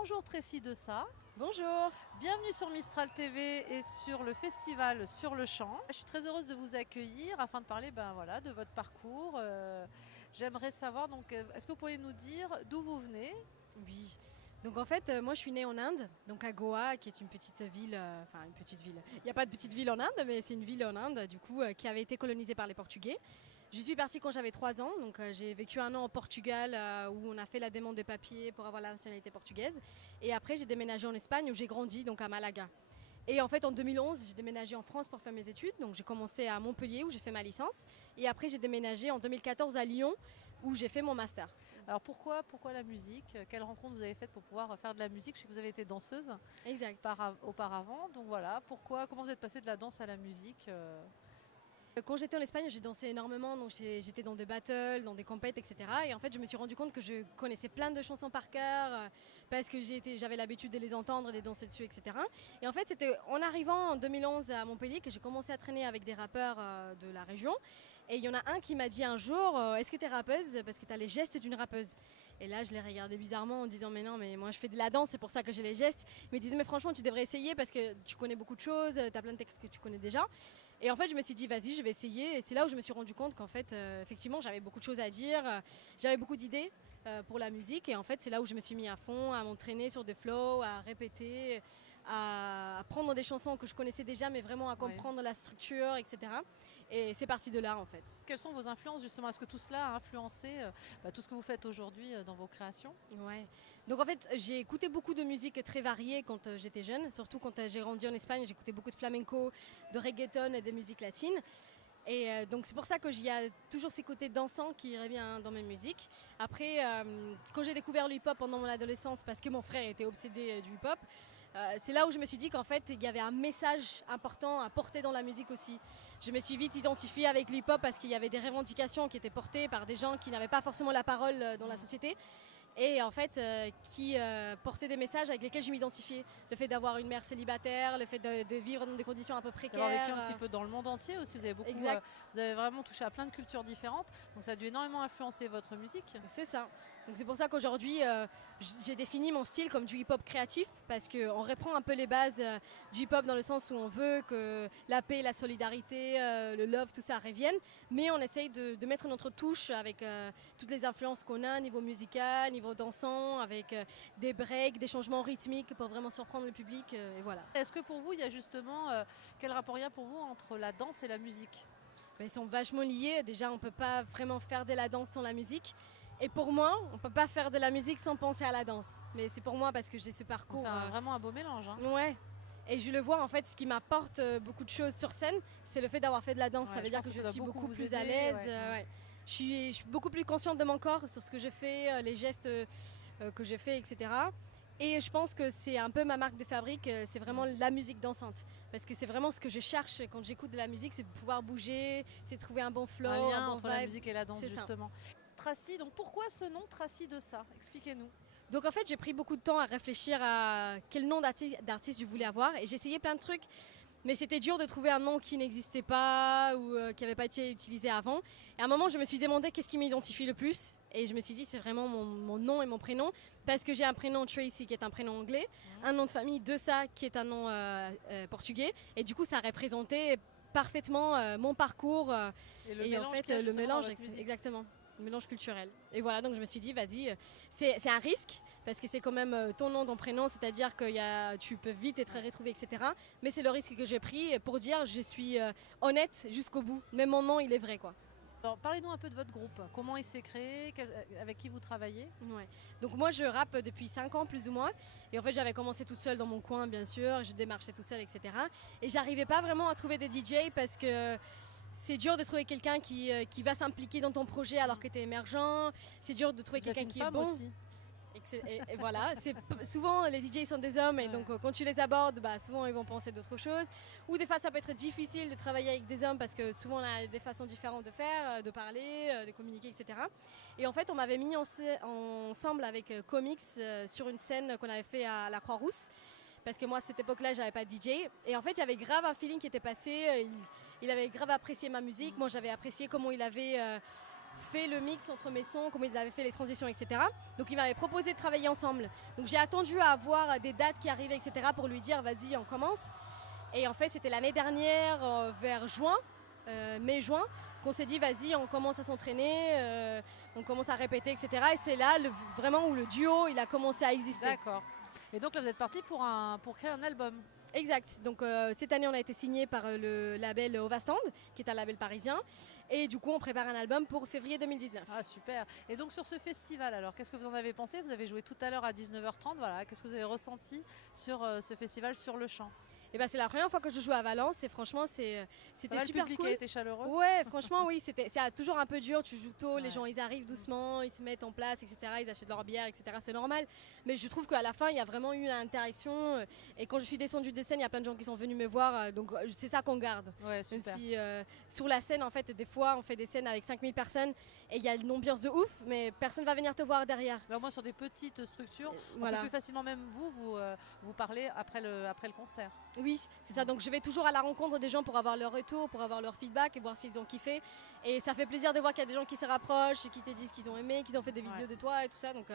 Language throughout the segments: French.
Bonjour Tracy Dessat, Bonjour. bienvenue sur Mistral TV et sur le festival Sur le Champ. Je suis très heureuse de vous accueillir afin de parler de votre parcours. J'aimerais savoir, est-ce que vous pourriez nous dire d'où vous venez? Oui. Donc en fait, moi je suis née en Inde, donc à Goa, qui est une petite ville, enfin une petite ville. Il n'y a pas de petite ville en Inde, mais c'est une ville en Inde, du coup, qui avait été colonisée par les Portugais. Je suis partie quand j'avais 3 ans, donc j'ai vécu un an au Portugal où on a fait la demande de papier pour avoir la nationalité portugaise. Et après j'ai déménagé en Espagne où j'ai grandi, donc à Malaga. Et en fait, en 2011, j'ai déménagé en France pour faire mes études. Donc, j'ai commencé à Montpellier où j'ai fait ma licence. Et après, j'ai déménagé en 2014 à Lyon où j'ai fait mon master. Alors pourquoi la musique? Quelle rencontre vous avez faite pour pouvoir faire de la musique? Je sais que vous avez été danseuse Exact. auparavant. Donc voilà, comment vous êtes passée de la danse à la musique? Quand j'étais en Espagne, j'ai dansé énormément, donc j'étais dans des battles, dans des compètes, etc. Et en fait, je me suis rendu compte que je connaissais plein de chansons par cœur parce que j'avais l'habitude de les entendre, de les danser dessus, etc. Et en fait, c'était en arrivant en 2011 à Montpellier que j'ai commencé à traîner avec des rappeurs de la région. Et il y en a un qui m'a dit un jour, est-ce que tu es rappeuse? Parce que tu as les gestes d'une rappeuse. Et là, je l'ai regardé bizarrement en disant, mais non, mais moi je fais de la danse, c'est pour ça que j'ai les gestes. Mais il disait, mais franchement, tu devrais essayer parce que tu connais beaucoup de choses, tu as plein de textes que tu connais déjà. Et en fait, je me suis dit, vas-y, je vais essayer. Et c'est là où je me suis rendu compte qu'en fait, effectivement, j'avais beaucoup de choses à dire, j'avais beaucoup d'idées pour la musique. Et en fait, c'est là où je me suis mis à fond, à m'entraîner sur des flows, à répéter, à prendre des chansons que je connaissais déjà, mais vraiment à comprendre la structure, etc. Et c'est parti de là, en fait. Quelles sont vos influences justement? Est-ce que tout cela a influencé tout ce que vous faites aujourd'hui dans vos créations? Ouais. Donc en fait, j'ai écouté beaucoup de musique très variée quand j'étais jeune, surtout quand j'ai grandi en Espagne, j'écoutais beaucoup de flamenco, de reggaeton et de musique latine. Et donc c'est pour ça qu'il y a toujours ces côtés dansants qui iraient bien dans mes musiques. Après, quand j'ai découvert le hip-hop pendant mon adolescence, parce que mon frère était obsédé du hip-hop, c'est là où je me suis dit qu'en fait, il y avait un message important à porter dans la musique aussi. Je me suis vite identifiée avec le hip-hop parce qu'il y avait des revendications qui étaient portées par des gens qui n'avaient pas forcément la parole dans la société. Et en fait, qui portaient des messages avec lesquels je m'identifiais. Le fait d'avoir une mère célibataire, le fait de vivre dans des conditions un peu précaires. D'avoir vécu un petit peu dans le monde entier aussi, Exact. Vous avez vraiment touché à plein de cultures différentes, donc ça a dû énormément influencer votre musique. C'est ça. Donc c'est pour ça qu'aujourd'hui, j'ai défini mon style comme du hip-hop créatif, parce qu'on reprend un peu les bases du hip-hop dans le sens où on veut que la paix, la solidarité, le love, tout ça revienne, mais on essaye de mettre notre touche avec toutes les influences qu'on a, niveau musical, niveau dansant, avec des breaks, des changements rythmiques pour vraiment surprendre le public, et voilà. Est-ce que pour vous, il y a justement, quel rapport il y a pour vous entre la danse et la musique? Ils sont vachement liés. Déjà, on ne peut pas vraiment faire de la danse sans la musique. Et pour moi, on ne peut pas faire de la musique sans penser à la danse. Mais c'est pour moi parce que j'ai ce parcours. C'est vraiment un beau mélange. Ouais. Et je le vois, en fait, ce qui m'apporte beaucoup de choses sur scène, c'est le fait d'avoir fait de la danse. Ça veut dire que je suis beaucoup plus à l'aise. Je suis beaucoup plus consciente de mon corps, sur ce que je fais, les gestes que je fais, etc. Et je pense que c'est un peu ma marque de fabrique, c'est vraiment la musique dansante. Parce que c'est vraiment ce que je cherche quand j'écoute de la musique, c'est de pouvoir bouger, c'est de trouver un bon flow, un lien bon entre vibe. la musique et la danse, justement. Ça. Tracy, donc pourquoi ce nom Tracy Dessat? Expliquez-nous. Donc en fait, j'ai pris beaucoup de temps à réfléchir à quel nom d'artiste je voulais avoir et j'ai essayé plein de trucs. Mais c'était dur de trouver un nom qui n'existait pas ou qui n'avait pas été utilisé avant. Et à un moment, je me suis demandé qu'est-ce qui m'identifie le plus. Et je me suis dit, c'est vraiment mon nom et mon prénom. Parce que j'ai un prénom Tracy qui est un prénom anglais, un nom de famille Dessat qui est un nom portugais. Et du coup, ça représentait parfaitement mon parcours. Et le mélange, exactement. Le mélange culturel. Et voilà, donc je me suis dit, vas-y, c'est un risque, parce que c'est quand même ton nom, ton prénom, c'est-à-dire que tu peux vite être retrouvé, etc. Mais c'est le risque que j'ai pris pour dire, je suis honnête jusqu'au bout. Même mon nom, il est vrai, quoi. Alors, parlez-nous un peu de votre groupe. Comment il s'est créé? Avec qui vous travaillez? Ouais. Donc moi, je rappe depuis 5 ans, plus ou moins. Et en fait, j'avais commencé toute seule dans mon coin, bien sûr. Je démarchais toute seule, etc. Et j'arrivais pas vraiment à trouver des DJ parce que c'est dur de trouver quelqu'un qui va s'impliquer dans ton projet alors que tu es émergent. C'est dur de trouver quelqu'un qui est bon. Aussi. Et voilà, souvent les DJ sont des hommes et donc quand tu les abordes, souvent ils vont penser d'autres choses. Ou des fois ça peut être difficile de travailler avec des hommes parce que souvent on a des façons différentes de faire, de parler, de communiquer, etc. Et en fait on m'avait mis ensemble avec Comix sur une scène qu'on avait fait à la Croix-Rousse. Parce que moi à cette époque-là j'avais pas de DJ. Et en fait il y avait grave un feeling qui était passé, il avait grave apprécié ma musique, moi j'avais apprécié comment il avait fait le mix entre mes sons, comment il avait fait les transitions, etc. Donc il m'avait proposé de travailler ensemble. Donc j'ai attendu à avoir des dates qui arrivaient, etc. pour lui dire vas-y, on commence. Et en fait, c'était l'année dernière, vers juin, mai-juin, qu'on s'est dit vas-y, on commence à s'entraîner, on commence à répéter, etc. Et c'est là vraiment où le duo il a commencé à exister. D'accord. Et donc là, vous êtes parti pour créer un album. Exact. Donc cette année, on a été signé par le label Ovastand, qui est un label parisien. Et du coup, on prépare un album pour février 2019. Ah, super. Et donc sur ce festival, alors, qu'est-ce que vous en avez pensé? Vous avez joué tout à l'heure à 19h30. Voilà. Qu'est-ce que vous avez ressenti sur ce festival sur le champ? Et ben, c'est la première fois que je joue à Valence et franchement c'était super cool. Le public cool. a été chaleureux? Ouais, franchement oui, c'est toujours un peu dur, tu joues tôt, Ouais. les gens ils arrivent doucement, ils se mettent en place, etc. Ils achètent leur bière, etc. C'est normal. Mais je trouve qu'à la fin, il y a vraiment eu une interaction. Et quand je suis descendue des scènes, il y a plein de gens qui sont venus me voir. Donc c'est ça qu'on garde. Ouais, Même super. si sur la scène, en fait, des fois, on fait des scènes avec 5000 personnes et il y a une ambiance de ouf, mais personne va venir te voir derrière. Mais au moins sur des petites structures, Voilà. on peut plus facilement même vous parler après le concert. Oui, c'est ça. Donc je vais toujours à la rencontre des gens pour avoir leur retour, pour avoir leur feedback et voir s'ils ont kiffé. Et ça fait plaisir de voir qu'il y a des gens qui se rapprochent et qui te disent qu'ils ont aimé, qu'ils ont fait des vidéos de toi et tout ça. Donc,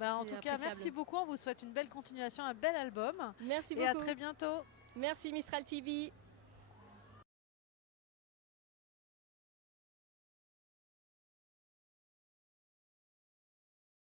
en tout cas, merci beaucoup. On vous souhaite une belle continuation, un bel album. Merci et beaucoup. à très bientôt. Merci Mistral TV.